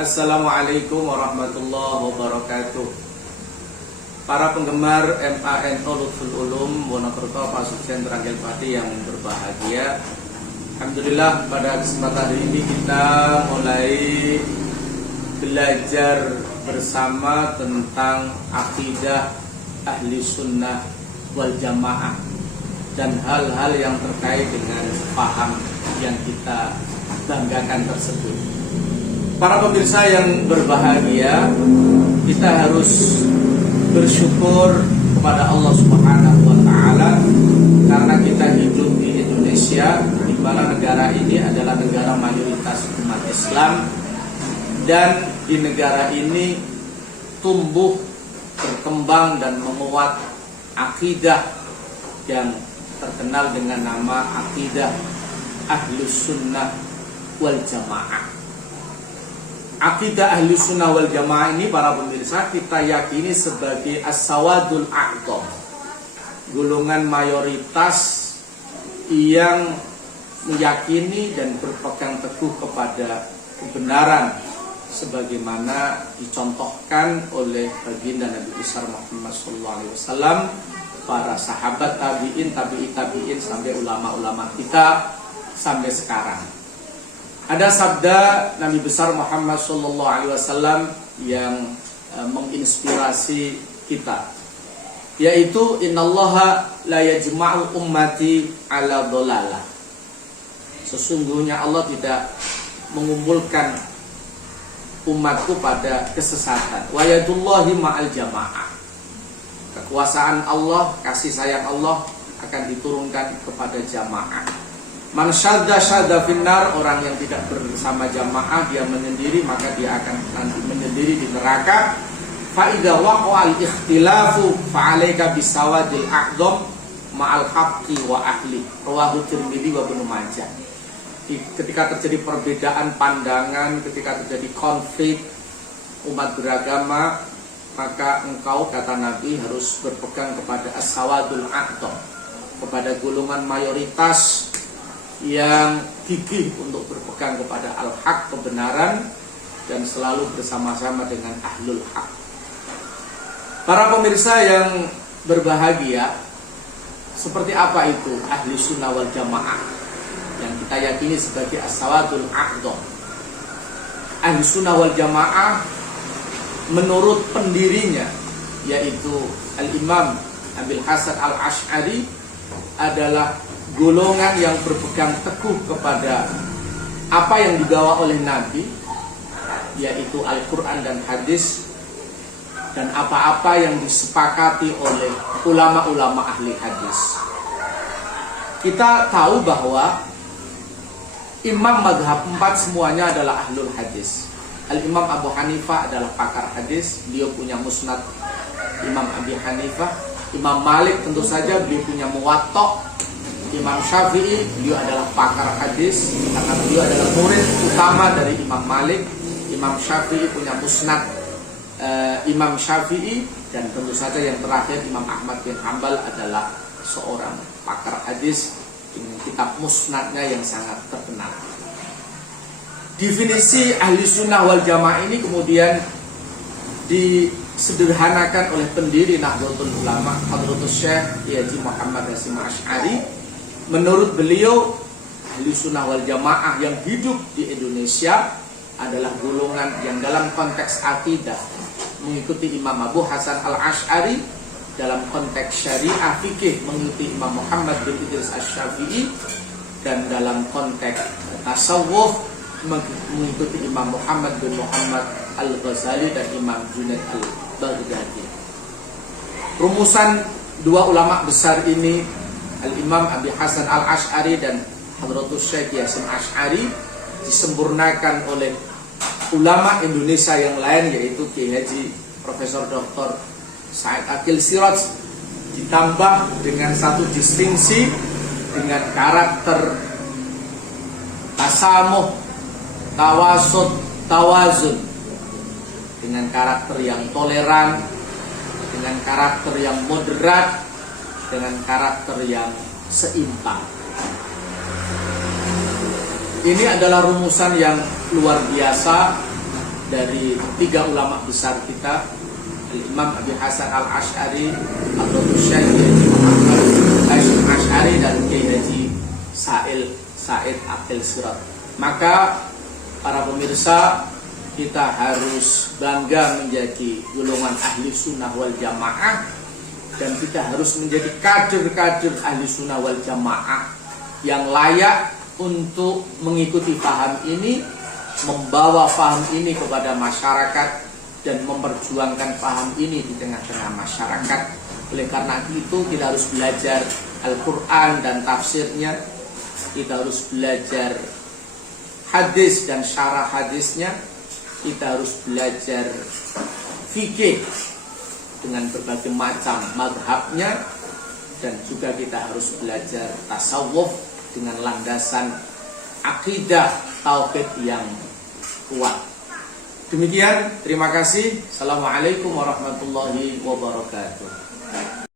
Assalamualaikum warahmatullahi wabarakatuh. Para penggemar MANO Lutful Ulum Wonokerto Pasuruan Teranggal Pati yang berbahagia, alhamdulillah pada kesempatan hari ini kita mulai belajar bersama tentang akidah ahli sunnah wal jamaah dan hal-hal yang terkait dengan paham yang kita banggakan tersebut. Para pemirsa yang berbahagia, kita harus bersyukur kepada Allah Subhanahu wa taala karena kita hidup di Indonesia, di mana negara ini adalah negara mayoritas umat Islam, dan di negara ini tumbuh, berkembang dan menguat akidah yang terkenal dengan nama akidah Ahlus Sunnah wal Jamaah. Akidah Ahlus Sunnah wal Jamaah ini, para pemirsa, kita yakini sebagai as-sawadul a'dham, golongan mayoritas yang meyakini dan berpegang teguh kepada kebenaran sebagaimana dicontohkan oleh baginda Nabi besar Muhammad SAW, para sahabat tabi'in, tabi'in sampai ulama-ulama kita sampai sekarang. Ada sabda Nabi besar Muhammad SAW yang menginspirasi kita, yaitu innallaha la yajma'u ummati ala dhalalah. Sesungguhnya Allah tidak mengumpulkan umatku pada kesesatan. Wa yadullahi ma'al jamaah. Kekuasaan Allah, kasih sayang Allah akan diturunkan kepada jamaah. Man syadda syadda finnar, orang yang tidak bersama jamaah, dia menyendiri, maka dia akan nanti menyendiri di neraka. Fa idza waqa'al ikhtilafu fa 'alaika bisawadil a'dham ma'al haqqi wa ahli. Rawahu Tirmidzi wa Ibnu Majah. Ketika terjadi perbedaan pandangan, ketika terjadi konflik umat beragama, maka engkau, kata Nabi, harus berpegang kepada as-sawadul a'dham, kepada golongan mayoritas yang gigih untuk berpegang kepada al-haq, kebenaran, dan selalu bersama-sama dengan ahlul haq. Para pemirsa yang berbahagia, seperti apa itu ahli sunnah wal jamaah yang kita yakini sebagai as-sawadul a'dham? Ahli sunnah wal jamaah menurut pendirinya, yaitu Al-Imam Abil Hasan Al-Asy'ari, adalah golongan yang berpegang teguh kepada apa yang dibawa oleh Nabi, yaitu Al-Quran dan hadis, dan apa-apa yang disepakati oleh ulama-ulama ahli hadis. Kita tahu bahwa imam madhab 4 semuanya adalah ahlul hadis. Al-Imam Abu Hanifah adalah pakar hadis, beliau punya musnad Imam Abi Hanifah. Imam Malik tentu saja beliau punya Muwatta. Imam Syafi'i, beliau adalah pakar hadis karena beliau adalah murid utama dari Imam Malik. Imam Syafi'i punya musnad Imam Syafi'i, dan tentu saja yang terakhir Imam Ahmad bin Hanbal adalah seorang pakar hadis dengan kitab musnadnya yang sangat terkenal. Definisi ahli sunnah wal jamaah ini kemudian disederhanakan oleh pendiri Nahdlatul Ulama Hadratus Syekh Haji Muhammad Hasyim Asy'ari. Menurut beliau, ahli sunnah wal jamaah yang hidup di Indonesia adalah golongan yang dalam konteks akidah mengikuti Imam Abu Hasan Al-Asy'ari, dalam konteks syariah fikih mengikuti Imam Muhammad bin Idris Asy-Syafi'i, dan dalam konteks tasawuf mengikuti Imam Muhammad bin Muhammad Al-Ghazali dan Imam Junaid Al-Baghdadi. Rumusan dua ulama besar ini, Al-Imam Abi Hasan Al-Asy'ari dan Hadratus Syekh Hasyim Asy'ari, disempurnakan oleh ulama Indonesia yang lain, yaitu Kiai Haji Profesor Dr. Said Akil Siraj, ditambah dengan satu distingsi dengan karakter tasamuh, tawasud, tawazun, dengan karakter yang toleran, dengan karakter yang moderat, dengan karakter yang seimbang. Ini adalah rumusan yang luar biasa dari 3 ulama besar kita, Imam Abi Hasan Al-Asy'ari, Abdul Syekh Haji Muhammad Hasyim Asy'ari, dan Kiai Haji Said Aqil Sirat. Maka para pemirsa, kita harus bangga menjadi golongan ahli sunnah wal jamaah, dan kita harus menjadi kader-kader ahli sunnah wal jamaah yang layak untuk mengikuti paham ini, membawa paham ini kepada masyarakat, dan memperjuangkan paham ini di tengah-tengah masyarakat. Oleh karena itu kita harus belajar Al-Quran dan tafsirnya, kita harus belajar hadis dan syarah hadisnya, kita harus belajar fikih dengan berbagai macam mazhabnya, dan juga kita harus belajar tasawuf dengan landasan akidah tauhid yang kuat. Demikian, terima kasih. Assalamualaikum warahmatullahi wabarakatuh.